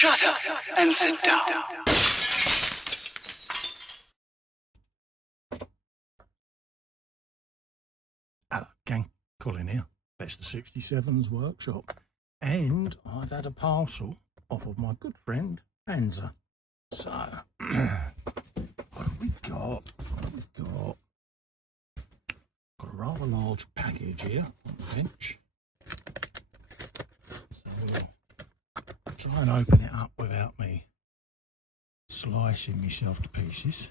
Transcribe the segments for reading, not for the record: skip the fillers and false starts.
Shut up and sit down. Hello, gang. Colin here, Festa 67's workshop. And I've had a parcel off of my good friend, Panzer. So, what have we got? Got a rather large package here on the bench. So we'll try and open it up without me slicing myself to pieces.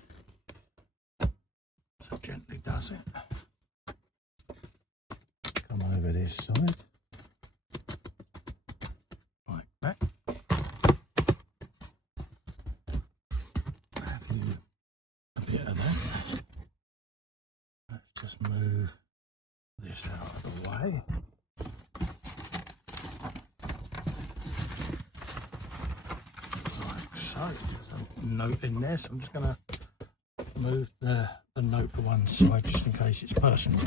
So gently does it. Come over this side, like that. Have you a bit of that. Let's just move this out of the way. Like so. There's a note in there, so I'm just going to move the note to one side just in case it's personal.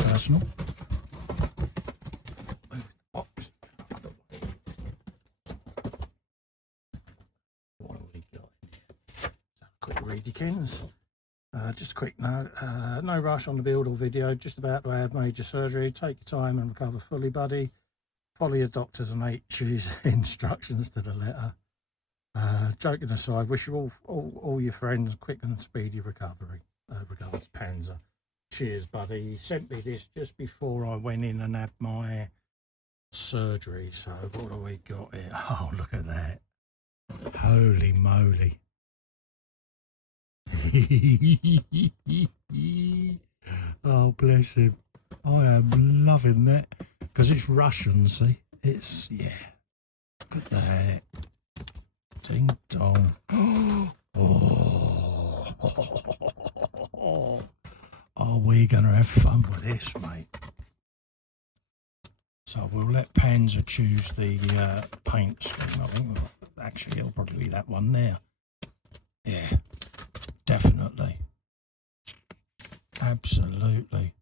Readykins. Just a quick note, no rush on the build or video, just about to have major surgery. Take your time and recover fully, buddy. Follow your doctors and HQ's instructions to the letter. Joking aside, wish you all your friends quick and speedy recovery. Regards, Panzer. Cheers, buddy. He sent me this just before I went in and had my surgery. So what do we got here? Oh, look at that. Holy moly. Oh, bless him. I am loving that because it's Russian, see? It's, yeah. Look at that. Ding dong. Oh. Are we going to have fun with this, mate? So we'll let Panzer choose the paint scheme. I think actually it'll probably be that one there. Yeah. Definitely. Absolutely.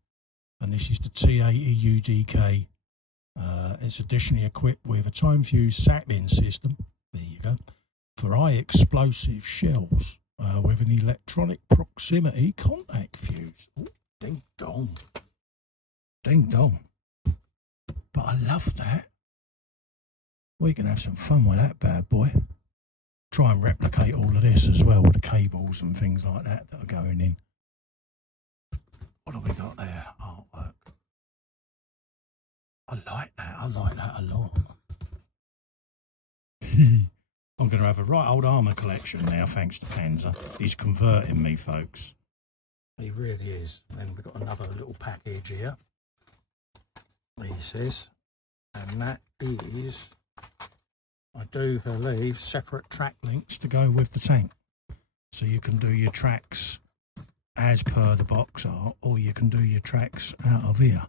And this is the T80 UDK. It's additionally equipped with a time fuse sapling system. There you go. For high explosive shells with an electronic proximity contact fuse. Ooh, ding dong. Ding dong. But I love that. We can have some fun with that bad boy. Try and replicate all of this as well with the cables and things like that are going in. What have we got there? Artwork. I like that a lot. I'm going to have a right old armour collection now, thanks to Panzer. He's converting me, folks. He really is. Then we've got another little package here. He says. And that is, I do believe, separate track links to go with the tank. So you can do your tracks as per the box art, or you can do your tracks out of here,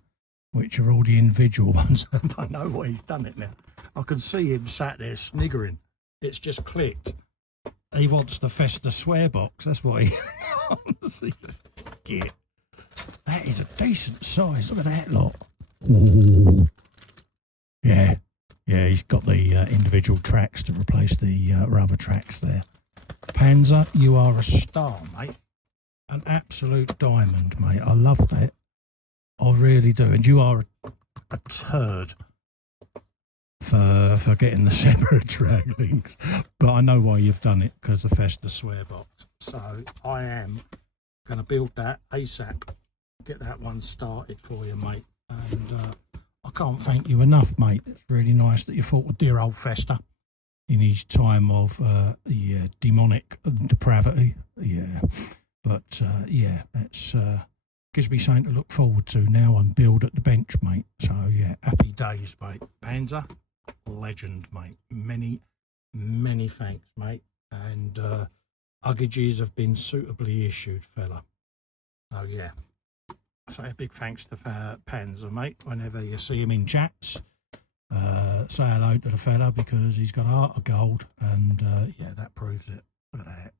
which are all the individual ones. And I know why he's done it now. I can see him sat there sniggering. It's just clicked. He wants the Festa swear box. That's what he wants. Get. That is a decent size. Look at that lot. Ooh. Yeah. Yeah, he's got the individual tracks to replace the rubber tracks there. Panzer, you are a star, mate. An absolute diamond, mate. I love that. I really do. And you are a turd for getting the separate track links. But I know why you've done it, because the Festa swear box. So I am going to build that ASAP. Get that one started for you, mate. And I can't thank you enough, mate. It's really nice that you thought of dear old Festa in his time of demonic depravity. Yeah. But, yeah, that's gives me something to look forward to now and build at the bench, mate. So, yeah, happy days, mate. Panzer, legend, mate. Many, many thanks, mate. And uggages have been suitably issued, fella. Oh, yeah. So a big thanks to Panzer, mate. Whenever you see him in chats, say hello to the fella, because he's got a heart of gold. And, yeah, that proves it. Look at that.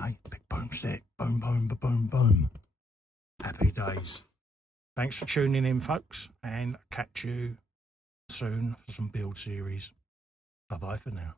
Hey, big boomstick. Boom, boom, boom, boom. Happy days. Thanks for tuning in, folks, and catch you soon for some build series. Bye-bye for now.